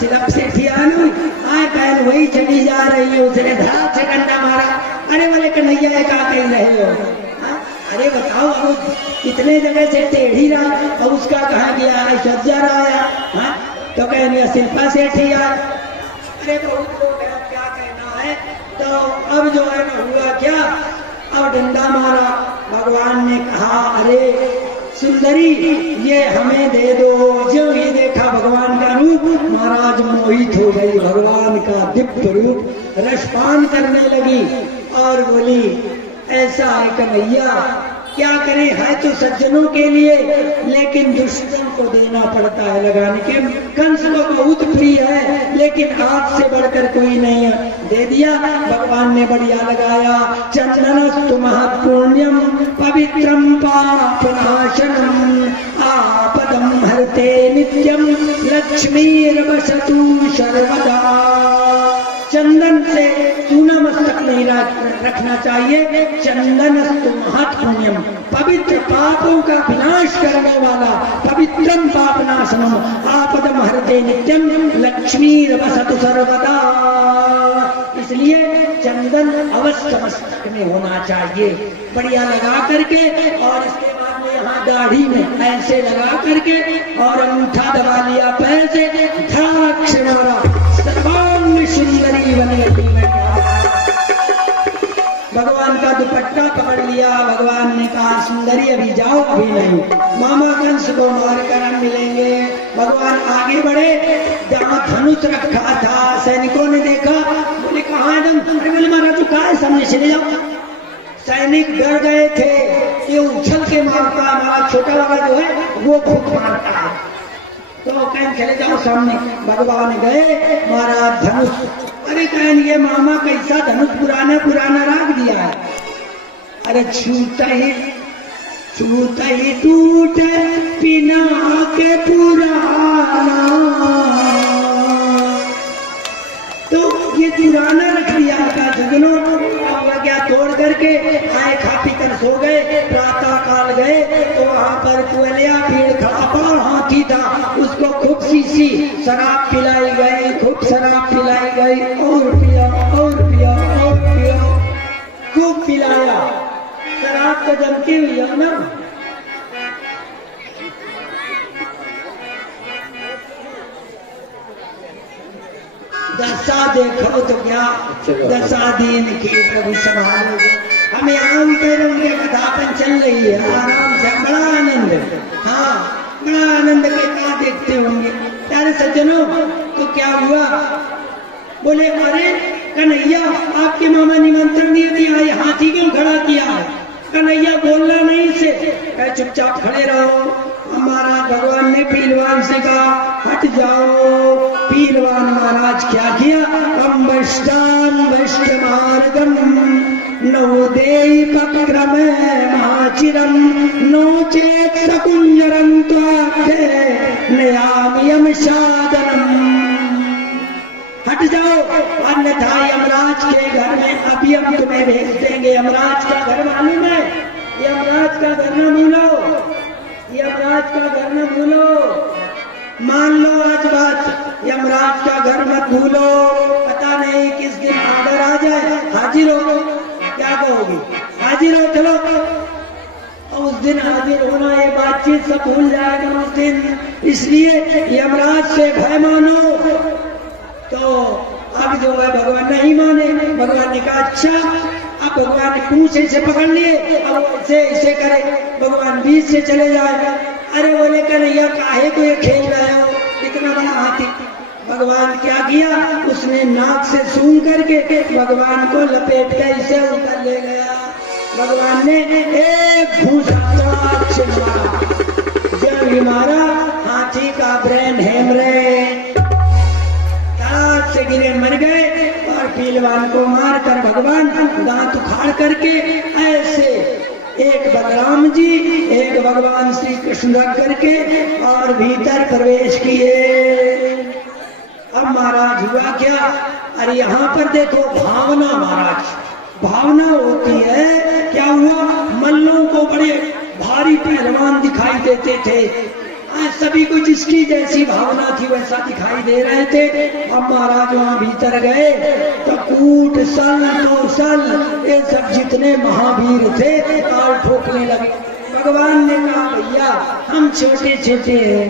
शिल्प सेठी आए पहल वही चली जा रही है, उसने धड़ा से डंडा मारा। अरे बोले कन्हैया क्या कह रहे हो? अरे बताओ, अब कितने जगह से टेढ़ी रहा और उसका कहा गया ऐश्वर्या राय, हाँ तो कहेंगे शिल्पा सेठी आए। अरे बहुत लोग क्या कहना है। तो अब जो है ना हुआ क्या, अब डंडा मारा। भगवान ने कहा अरे सुंदरी ये हमें दे दो। जो ही देखा भगवान का रूप, महाराज मोहित हो गई। भगवान का दिव्य रूप रसपान करने लगी और बोली ऐसा है कन्हैया, क्या करें, है तो सज्जनों के लिए लेकिन दुष्टों को देना पड़ता है लगाने के। कंस को बहुत प्रिय है लेकिन आप से बढ़कर कोई नहीं है, दे दिया। भगवान ने बढ़िया लगाया। चंदनस्तु महत्पुण्यम पवित्रम पापनाशनम आपदम हरते नित्यम लक्ष्मीर्वसतु सर्वदा। चंदन से चूना मस्तक नहीं रखना चाहिए। चंदनस्तु महत्पुण्यम, पवित्र पापों का विनाश करने वाला, पवित्रम पापनाशनम आपदम हरते नित्यम लक्ष्मीर्वसतु सर्वदा। इसलिए चंदन अवश्य मस्तक में होना चाहिए, बढ़िया लगा करके। और इसके बाद में यहाँ दाढ़ी में ऐसे लगा करके और अंगूठा दबा लिया पैर से, धाक्ष मारा, सर्वांग सुंदरी बन गई। भगवान का दुपट्टा पकड़ लिया। भगवान ने कहा सुंदरी अभी जाओ, अभी नहीं, मामा कंस को मारकर हम मिलेंगे। भगवान आगे बढ़े, जहाँ धनुष रखा था सैनिकों ने देखा, बोले कहाँ है तुम? अरे बोले महाराज जो कहा है सामने चले जाओ। सैनिक डर गए थे कि उछल के मारता, हमारा छोटा वाला जो है वो खूब मारता है, तो कहें चले जाओ सामने। भगवान गए, महाराज धनुष, अरे कहें ये मामा कैसा धनुष पुराना पुराना रख दिया है। अरे छूता ही टूटे पिना के पुराना, तो ये पुराना रख दिया का सजनों। क्या तोड़ करके आए, खा पी कर सो गए। प्रातः काल गए तो वहां पर कुएलिया भीड़ खड़ा पर हाथी था, उसको खूब शीशी शराब पिलाई गई, खूब शराब पिलाई गई, और पिया और पिया और पिया, खूब पिलाया। शराब तो जमती हुई है ना। दशा देखो तो क्या दशा दीन की प्रभु संभालोगे। हमें आम पैरों के कथापन चल रही है आराम से, बड़ा आनंद। हाँ, बड़ा आनंद के कहा देखते होंगे प्यारे सज्जनों। तो क्या हुआ, बोले अरे कन्हैया आपके मामा निमंत्रण दिए थे, आए हाथी क्यों खड़ा किया है? कन्हैया बोलना नहीं से, चुपचाप खड़े रहो। हमारा भगवान ने पीलवान से कहा हट जाओ। पीलवान महाराज क्या किया, अम्बष्टान वष्ट मार्गम नवोदेय पक्रम महाचिरम नोचेत सकुंजरम त्वाख्ये नयामियम सादनम। हट जाओ, अन्यथा यमराज के घर में अभी हम तुम्हें भेज देंगे। यमराज का घर मालूम है, यमराज का घर न भूलो, यमराज का घर न भूलो। मान लो आज बात, यमराज का घर मत भूलो। पता नहीं किस दिन ऑर्डर आ जाए, हाजिर हो, क्या कहोगे? हाजिर हो, चलो। और उस दिन हाजिर होना, ये बातचीत सब भूल जाएगा उस दिन। इसलिए यमराज से भय मानो। तो अब जो है भगवान नहीं माने। भगवान ने कहा अच्छा, अब भगवान ने पूंछ से पकड़ लिए, अब ऐसे करे, भगवान बीच से चले जाए। अरे बोले कन्हैया काहे को ये खेल रहे हो, इतना बड़ा हाथी। भगवान क्या किया, उसने नाक से सूंघ करके भगवान को लपेट के इसे ऊपर ले गया। भगवान ने एक घूंसा मारा, एक भगवान श्री कृष्ण रख करके और भीतर प्रवेश किए। अब महाराज हुआ क्या, अरे यहाँ पर देखो भावना, महाराज भावना होती है। क्या हुआ, मल्लों को बड़े भारी पहलवान दिखाई देते थे, सभी को जिसकी जैसी भावना थी वैसा दिखाई दे रहे थे। अब महाराज वहां भीतर गए तो कूट सल कौशल ये सब जितने महावीर थे ताल ठोकने लगे। भगवान ने कहा भैया हम छोटे छोटे हैं,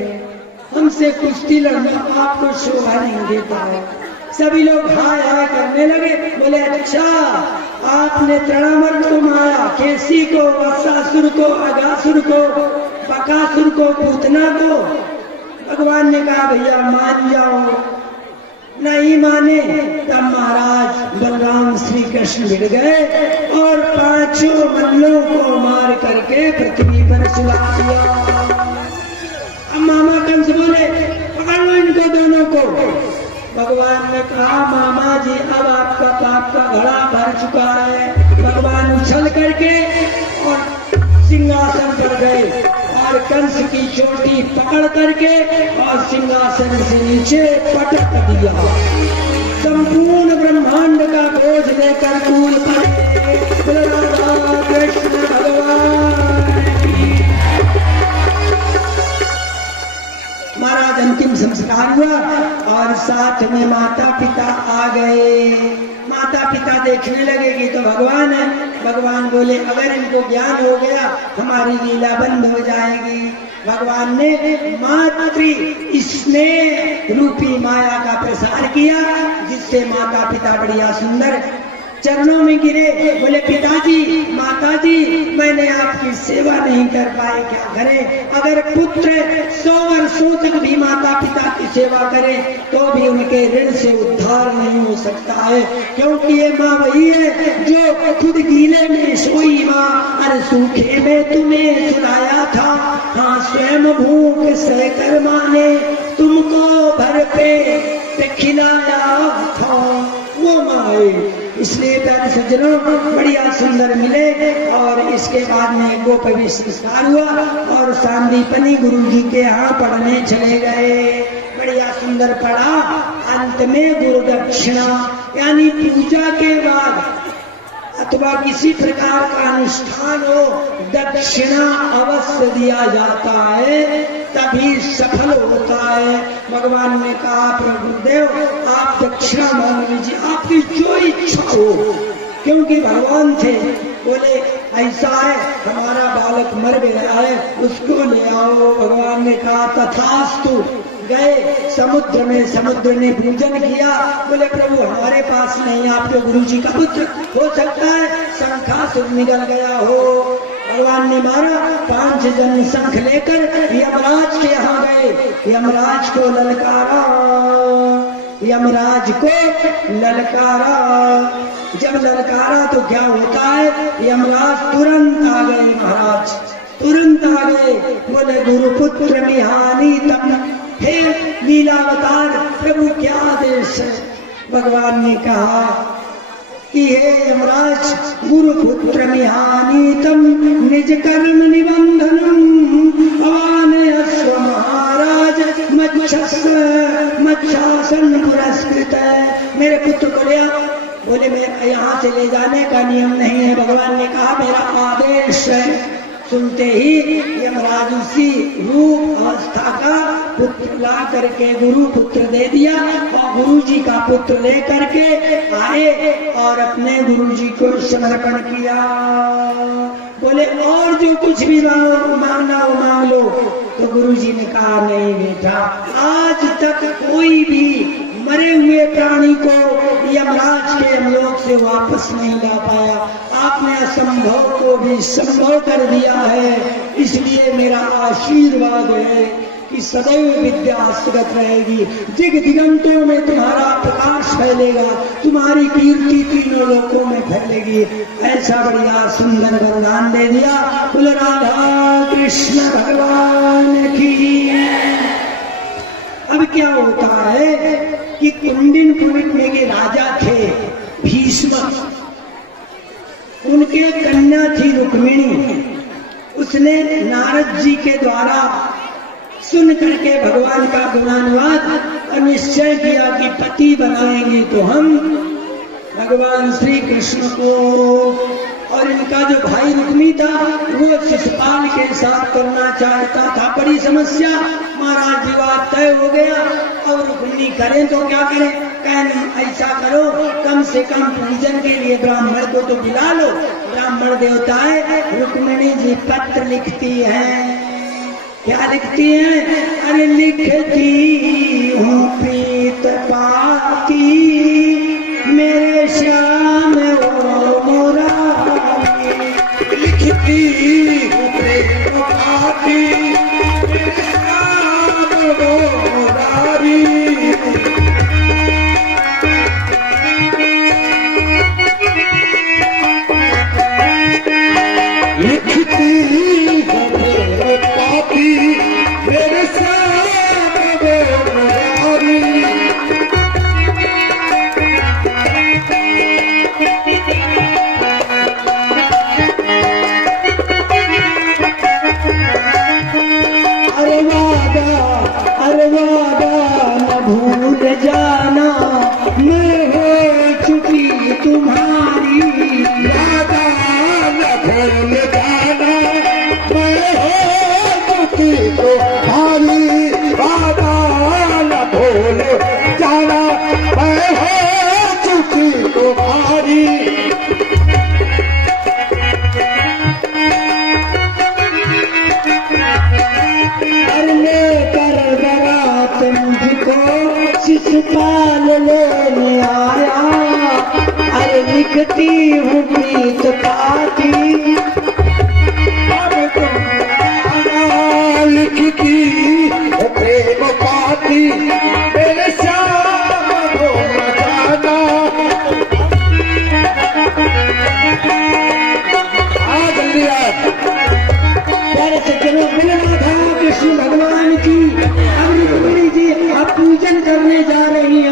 हमसे कुश्ती लड़ना आपको शोभा नहीं देता है। सभी लोग हाय हाय करने लगे। बोले अच्छा आपने तृणामर्द को मारा, केसी को, वत्सासुर को, अगासुर को, बकासुर को, पूतना को। भगवान ने कहा भैया मान जाओ। नहीं माने तब महाराज बलराम श्री कृष्ण भिड़ गए और पांचों मल्लों को मार करके पृथ्वी पर सुला दिया। अब मामा कंस बोले पकड़ लो इनको दोनों को। भगवान ने कहा मामा जी अब आपका पाप का घड़ा भर चुका है। भगवान उछल करके और सिंहासन पर गए और कंस की चोटी पकड़ करके और सिंहासन से नीचे पटक दिया। संपूर्ण ब्रह्मांड का बोझ लेकर कूल पड़े राधा कृष्ण भगवान। महाराज अंतिम संस्कार हुआ और साथ में माता पिता आ गए। माता पिता देखने लगेगी तो भगवान है। भगवान बोले अगर इनको ज्ञान हो गया हमारी लीला बंद हो जाएगी। भगवान ने मातृ स्नेह रूपी माया का प्रसार किया जिससे माता पिता बढ़िया सुंदर चरणों में गिरे। बोले पिताजी माताजी मैंने आपकी सेवा नहीं कर पाए, क्या करें। अगर पुत्र 100 वर्षों तक भी माता पिता की सेवा करे तो भी उनके ऋण से उद्धार नहीं हो सकता है, क्योंकि ये माँ वही है जो खुद गीले में सोई माँ और सूखे में तुम्हें सुनाया था। हाँ स्वयं भूख सहकर माँ ने तुमको भर पेट खिलाया था, वो माँ है। इसलिए प्यारे सज्जनों बढ़िया सुंदर मिले और इसके बाद में गोपवी संस्कार हुआ और सांदीपनी गुरु जी के यहाँ पढ़ने चले गए। बढ़िया सुंदर पढ़ा। अंत में गुरु दक्षिणा यानी पूजा के बाद अथवा किसी प्रकार का अनुष्ठान हो दक्षिणा अवश्य दिया जाता है, तभी सफल होता है। भगवान ने कहा प्रभुदेव आप दक्षिणा मांग लीजिए, आपकी जो इच्छा हो, क्योंकि भगवान थे। बोले ऐसा है हमारा बालक मर गया है उसको ले आओ। भगवान ने कहा तथास्तु। गए समुद्र में, समुद्र ने पूजन किया। बोले प्रभु हमारे पास नहीं, आपके गुरु जी का पुत्र हो सकता है शंखासुर निकल गया हो। भगवान ने मारा। 5 जन शंख लेकर यमराज के यहाँ गए। यमराज को ललकारा, यमराज को ललकारा। जब ललकारा तो क्या होता है, यमराज तुरंत आ गए। महाराज तुरंत आ गए। बोले गुरुपुत्र मिहानी तब फिर लीलावतार प्रभु क्या आदेश है। भगवान ने कहा कि हे यमराज गुरुपुत्र मिहानीतम निज कर्म निबंधनम भवान अश्व महाराज मच्छासन पुरस्कृत है। मेरे पुत्र को ले आओ। बोले मेरे यहाँ से ले जाने का नियम नहीं है। भगवान ने कहा मेरा आदेश है। सुनते ही यमराज उसी रूप अवस्था का पुत्र ला करके गुरु पुत्र दे दिया और गुरु जी का पुत्र ले करके आए और अपने गुरु जी को समर्पण किया। बोले और जो कुछ भी मांगना हो मांग लो। तो गुरु जी ने कहा नहीं बेटा, आज तक कोई भी मरे हुए प्राणी को यमराज के यमलोक से वापस नहीं ला पाया। आपने असंभव को भी संभव कर दिया है। इसलिए मेरा आशीर्वाद है कि सदैव विद्या सुगत रहेगी, दिग दिगंतों में तुम्हारा प्रकाश फैलेगा, तुम्हारी कीर्ति तीनों लोकों में फैलेगी। ऐसा बढ़िया सुंदर वरदान दे दिया। बोल राधा कृष्ण भगवान की। अब क्या होता है कि कुंडिनपुर में के राजा थे भीष्म, उनके कन्या थी रुक्मिणी। उस उसने नारद जी के द्वारा सुन करके भगवान का गुणानुवाद और निश्चय किया कि पति बनाएंगे तो हम भगवान श्री कृष्ण को। और इनका जो भाई रुक्मी था वो शिशुपाल के साथ करना चाहता था। बड़ी समस्या, महाराज विवाद तय हो गया। और रुक्मिणी करें तो क्या करें, कहने ऐसा करो कम से कम पूजन के लिए ब्राह्मण को तो बुला लो, ब्राह्मण देवता है। रुक्मिणी जी पत्र लिखती हैं। क्या लिखती हैं? अरे लिखती हूँ प्रीत पाती मेरे श्याम ओ मोरा, लिखती हूँ प्रेम पाती मेरे श्याम ओ मुरारी। लिखती हूँ प्रेम पाती मेरे श्याम ओ मुरारी। अरे वादा न भूल जाना मैं हो चुकी तुम्हारी। वादा न भूल जाना मैं हो चुकी तुम्हारी। वादा न भूल जाना मैं हो चुकी तुम्हारी। मुझको शिशुपाल लेने आया। अरे लिखती हूँ प्रीत पाती लिखती हूँ प्रेम पाती मेरे श्याम को मचाना। आ जल्दी आ। प्यारे सज्जनों, मिलना था कृष्ण भगवान की। अब रुक्मिणी जी अब पूजन करने जा रही है।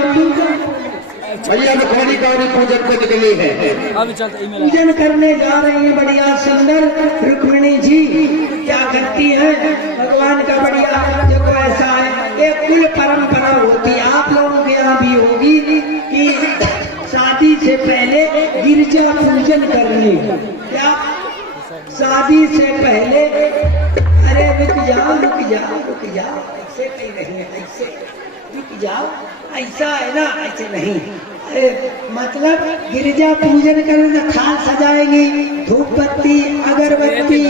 भैया मुखानी गौरी पूजन को निकली है। पूजन करने जा रही है। बढ़िया सुंदर रुक्मिणी जी क्या करती है, भगवान का बढ़िया देखो ऐसा है। एक कुल परंपरा होती है, आप लोगों के यहाँ भी होगी कि शादी से पहले गिरजा पूजन करनी। क्या शादी से पहले? अरे रुक जाओ रुक जाओ रुक जाओ, ऐसे नहीं नहीं, ऐसे रुक जाओ, ऐसा है ना, ऐसे नहीं। अरे मतलब गिरजा पूजन करने थाल सजाएंगी, धूप बत्ती अगरबत्ती